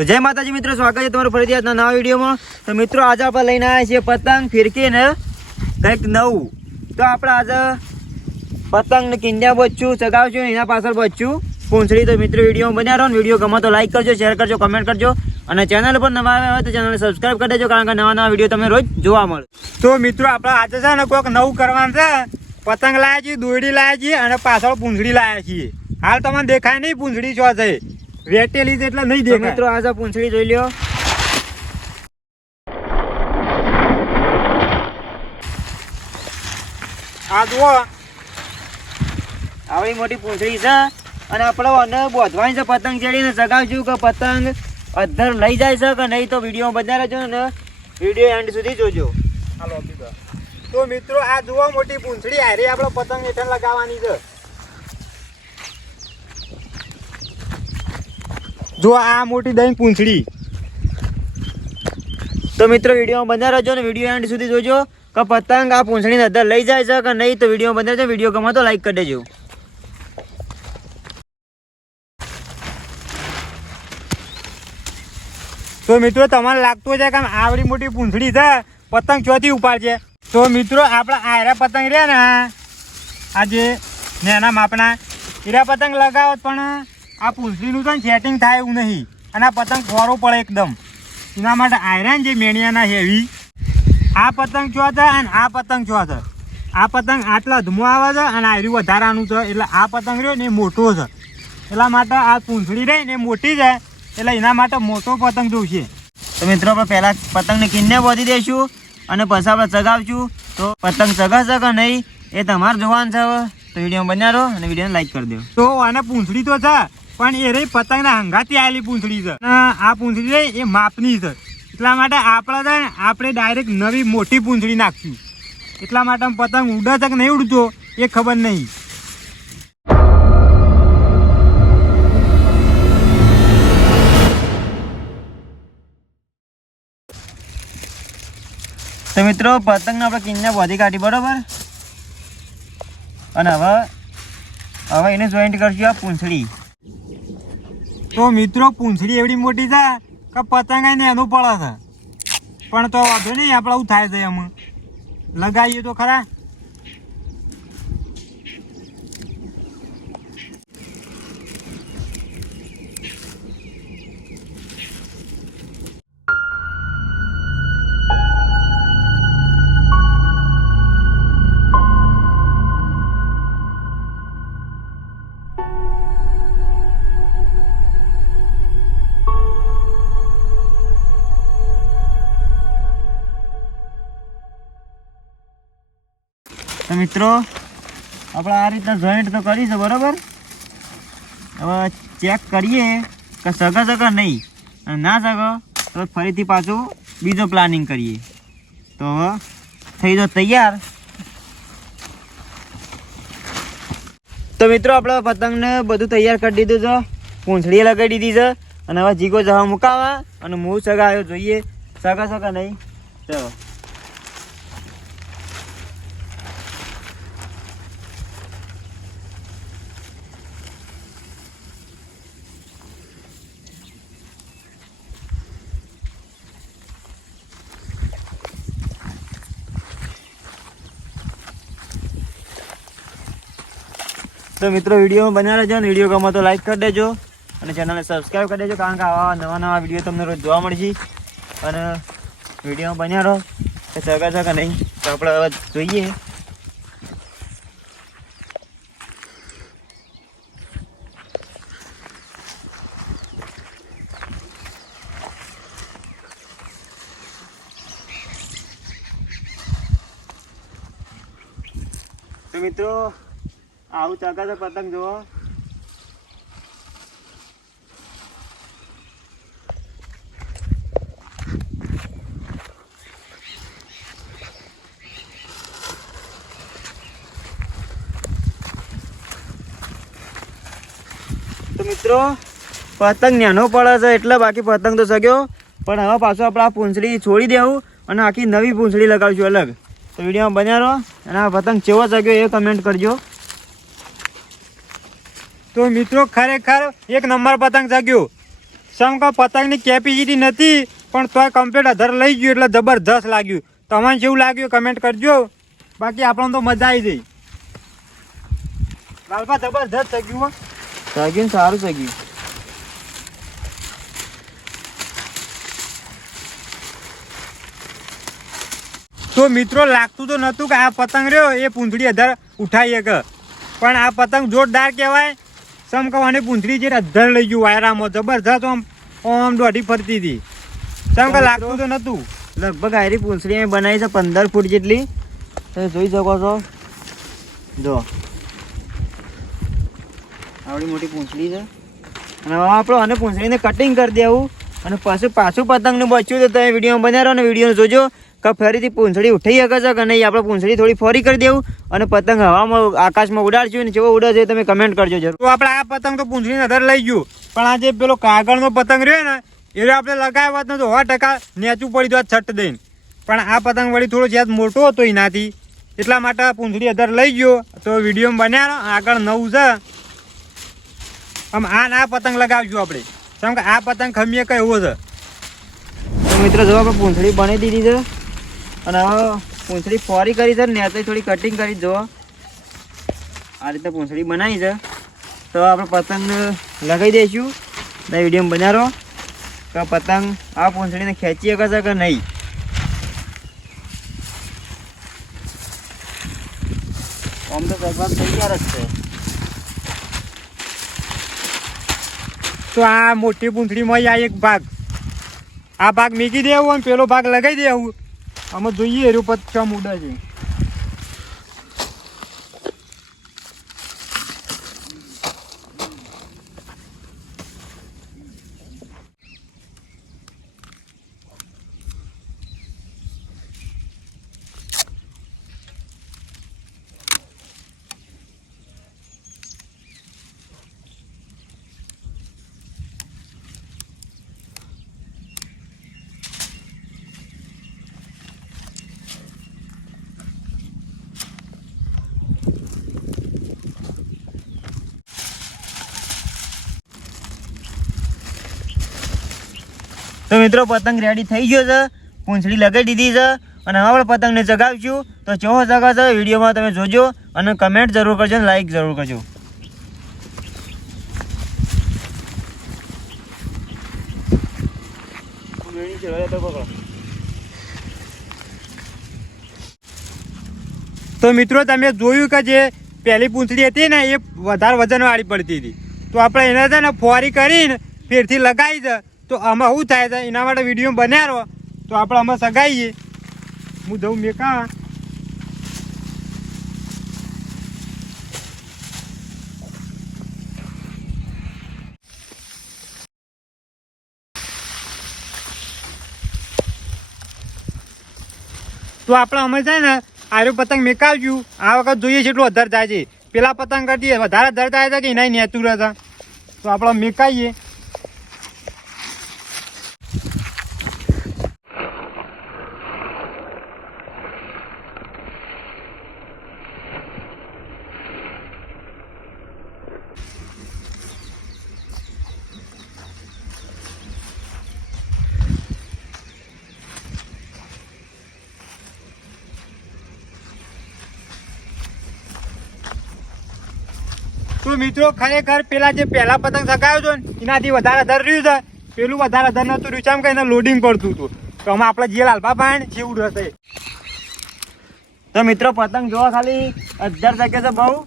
તો જય માતાજી મિત્રો, સ્વાગત છે તમારું ફરીથી આજના નવા વિડીયોમાં। તો મિત્રો આજે આપણે લઈને આવ્યા છીએ પતંગ ફિરકી ને કંઈક નવું। તો આપણે આજે પતંગ ને કિંડિયા બચ્ચું ચગાવશું, એના પાછળ બચ્ચું પૂંછડી। તો મિત્રો વિડીયો બન્યા રહો, વિડીયો ગમે તો લાઈક કરજો, શેર કરજો, કમેન્ટ કરજો અને ચેનલ પર નવા આવ્યા હોય તો ચેનલને સબસ્ક્રાઈબ કરી દેજો, કારણ કે નવા વિડીયો તમને રોજ જોવા મળે। તો મિત્રો આપણે આજે છે ને કોઈક નવું કરવાનું છે। પતંગ લાયા છીએ, દોરડી લાયા છીએ અને પાછળ પૂંછડી લાયા છીએ। હાલ તમને દેખાય નહીં પૂંછડી શું છે, વેટેલી છે એટલે નહીં દેખાય। મિત્રો આજે પૂંછડી જોઈ લ્યો। આ જુઓ આવડી મોટી પૂંછડી છે અને આપણે અને બોધવાની છે પતંગ ચડીને ચગાવશું કે પતંગ અધર લઈ જાય છે કે નહીં, તો વિડીયો બધા રહેજો અને વિડીયો એન્ડ સુધી જોજો। હાલો તો મિત્રો આ જુઓ મોટી પૂંછડી હારી આપણે પતંગ હેઠળ લગાવવાની છે। જો આ મોટી દહીં પૂંછડી। તો મિત્રો વિડીયો બધા રહેજો અને વિડીયો એન્ડ સુધી જોજો કે પતંગ આ પૂંછડીને અધર લઈ જાય છે કે નહીં, તો વિડીયો બધા રહેજો, વિડીયો ગમે તો લાઈક કરી દેજો। તો મિત્રો તમારે લાગતું છે કે આવડી મોટી પૂંછડી છે, પતંગ ચોથી ઉપાડશે। તો મિત્રો આપણા આયરા પતંગ રહ્યા ને આ જે નાના માપના એરા પતંગ લગાવો પણ આ પૂંછડીનું તો સેટિંગ થાય એવું નહીં અને આ પતંગ ખોરો પડે એકદમ। એના માટે આયરા જે મેણિયાના હેવી આ પતંગ ચો છે અને આ પતંગ ચો છે। આ પતંગ આટલા ધુમો આવે છે અને આયરું વધારાનું છે, એટલે આ પતંગ રહ્યો ને એ મોટો છે, એટલા માટે આ પૂંછડી રહી ને મોટી છે, એટલે એના માટે મોટો પતંગ જોઈશે। તો મિત્રો આપણે પહેલાં પતંગને કિન્ને બોધી દઈશું અને પછી આપણે ચગાવશું। તો પતંગ ચગાવશે કે નહીં એ તમારે જોવાનું છે। તો વિડીયો બન્યા રહો અને વિડીયોને લાઈક કરી દો। તો આને પૂંછડી તો છે પણ એ રહી પતંગના હંગાથી આવેલી પૂંછડી છે, આ પૂંછડી રહી એ માપની છે, એટલા માટે આપણે ડાયરેક્ટ નવી મોટી પૂંછડી નાખશું। એટલા માટે પતંગ ઉડે છે કે નહીં ઉડતો એ ખબર નહીં। તો મિત્રો પતંગને આપણે કિન્ને બોધી કાઢી બરોબર, અને હવે એને જોઈન્ટ કરશું આ પૂંછડી। તો મિત્રો પૂંછડી એવડી મોટી છે કે પતંગ આવીને એનું પડે છે, પણ તો વાંધો નહીં, આપણે આવું થાય છે એમાં લગાવીએ તો ખરા। તો મિત્રો આપણે આ રીતના જોઈન્ટ તો કરી છે બરાબર। હવે ચેક કરીએ કે સગા સગા નહીં, અને ના સગો તો ફરીથી પાછું બીજો પ્લાનિંગ કરીએ। તો હવે થઈ જાઓ તૈયાર। તો મિત્રો આપણે પતંગને બધું તૈયાર કરી દીધું છે, પૂંછડી લગાવી દીધી છે અને હવે જીગો જવા મુકાવા અને હું સગા આવ્યો જોઈએ સગા સગા નહીં। ચલો તો મિત્રો વિડીયો બન્યા રહેજો, વિડીયો ગમે તો લાઈક કરી દેજો અને ચેનલને સબસ્ક્રાઈબ કરી દેજો, કારણ કે આવા નવા વિડીયો તમને રોજ જોવા મળશે। અને વિડીયો બન્યા રહો કે સગા સગા નહીં, તો આપણે હવે જોઈએ। તો મિત્રો આવું ચગાશે પતંગ જુઓ। તો મિત્રો પતંગ નાનો પડે છે એટલે બાકી પતંગ તો સગ્યો, પણ હવે પાછું આપણે આ પૂંછડી છોડી દેવું અને આખી નવી પૂંછડી લગાવશું અલગ। તો વિડીયોમાં બન્યા રહો અને આ પતંગ કેવો સગ્યો એ કમેન્ટ કરજો। તો મિત્રો ખરેખર એક નંબર પતંગ જાગ્યો। સમ કે પતંગની કેપેસિટી નથી પણ તોય કમ્પ્લીટ અધર લઈ ગયું એટલે જબરજસ્ત લાગ્યું. તમને જેવું લાગ્યું કમેન્ટ કરજો. બાકી આપણને તો મજા આવી ગઈ. લાલપા જબરજસ્ત સગ્યું હો. સગ્યું ને સારું સગ્યું. તો મિત્રો લાગતું તો નહોતું કે આ પતંગ રહ્યો એ પૂંછડી અધર ઉઠાઈએ કે, પણ આ પતંગ જોરદાર કહેવાય. સમ કવાની પૂંછડી જે અધર લઈ ગયું વાયરામાં જબરજસ્ત આમ આમ દોઢી ફરતી હતી. સમ કે લાગતું તો નહોતું. લગભગ આયરી પૂંછડી અમે બનાવી છે 15 ફૂટ જેટલી. તમે જોઈ શકો છો. જો આવડી મોટી પૂંછડી છે. અને હવે આપણે આને પૂંછડીને કટિંગ કરી દેવું અને પછી પાછું પતંગનું બચ્યું તો તમે વિડીયોમાં બન્યા રહો અને વિડીયો જોજો કે ફરીથી પૂંછડી ઉઠી શકે છે કે નહીં. આપણે પૂંછડી થોડી ફરી કરી દેવું અને પતંગ હવામાં આકાશમાં ઉડાડશું ને જેવો ઉડે છે તમે કમેન્ટ કરજો જરૂર. તો આપણે આ પતંગ તો પૂંછડીને અધર લઈ ગયું, પણ આ જે પેલો કાગળનો પતંગ રહ્યો ને એ આપણે લગાવ્યો હોત ને તો 100% નેચું પડી દોત છટ દઈને. પણ આ પતંગ વળી થોડો જ્યાદ મોટો હતો એનાથી, એટલા માટે પૂંછડી અધર લઈ ગયો. તો વિડીયોમાં બન્યા આગળ નવું છે. આમ આ પતંગ લગાવજો આપણે, કેમ કે આ પતંગ ખમીએ કઈ એવો છે. તો મિત્રો જો આપણે પૂંછડી બની દીધી છે અને હવે પૂંછડી ફોરી કરી છે ને થોડી કટિંગ કરી જો આ રીતે પૂંછડી બનાવી છે. તો આપણે પતંગને લગાવી દઈશું ને વિડીયોમાં બન્યા રહો કે પતંગ આ પૂંછડીને ખેંચી શકે છે કે નહીં. આમ તો ભગવાન તૈયાર જ છે. તો આ મોટી પૂંછડીમાં આ એક ભાગ, આ ભાગ મૂકી દેવું અને પેલો ભાગ લગાવી દેવું. અમે જોઈએ એરું પતંગ ઉડે છે. તો મિત્રો પતંગ રેડી થઈ ગયો છે, પૂંછડી લગાવી દીધી છે અને હવે આપણે પતંગને ચગાવીશું. તો ચોહો ચગા છે વિડીયોમાં તમે જોજો અને કમેન્ટ જરૂર કરજો અને લાઈક જરૂર કરજો. તો મિત્રો તમે જોયું કે જે પહેલી પૂંછડી હતી ને એ વધારે વજનવાળી પડતી હતી. તો આપણે એને છે ને ફોરી કરીને ફેરથી લગાવી છે. તો આમાં શું થાય છે એના માટે વિડીયો બન્યા રહો. તો આપણે આમાં સગાઈએ. હું જઉં મેકા. તો આપણે અમે છે ને આરો પતંગ મેકાવ્યું. આ વખત જોઈએ છે એટલું અધર થાય છે. પેલા પતંગ કરતી વધારે અધર થાય છે કે એના નેતું હતા. તો આપણે મેકાઈએ. તો મિત્રો ખરેખર પેલા જે પહેલા પતંગ સગાવ્યો હતો ને એનાથી વધારે અધર રહ્યું છે. પેલું વધારે અધર નતું રહ્યું છે, એમ કઈ લોડિંગ પડતું હતું. તો આમાં આપણે જે લાલપા પાણ જેવું રહેશે. તો મિત્રો પતંગ જોવા ખાલી 1000 શકે છે બહુ.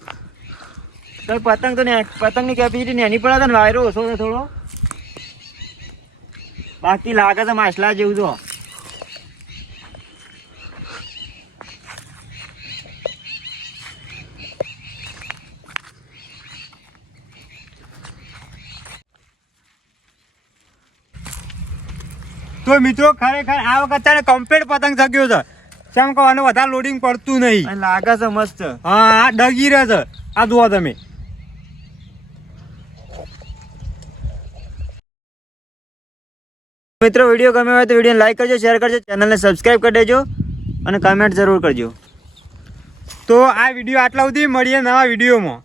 તો પતંગ તો પતંગની કેપેસિટી નાની પડે છે ને વાયરો ઓછો છે થોડો. બાકી લાગે છે માછલા જેવું જો. તો મિત્રો ખરેખર આ વખત છે કમ્પ્લીટ પતંગ સગ્યો છે. કેમ કે આને વધારે લોડિંગ પડતું નહીં. અને લાગે છે મસ્ત. હા આ ડગી રહે છે. આ જુઓ તમે. મિત્રો વિડીયો ગમે હોય તો વિડીયોને લાઈક કરજો, શેર કરજો, ચેનલને સબસ્ક્રાઈબ કરી દેજો અને કમેન્ટ જરૂર કરજો. તો આ વિડીયો આટલા સુધી મળીએ નવા વિડીયોમાં.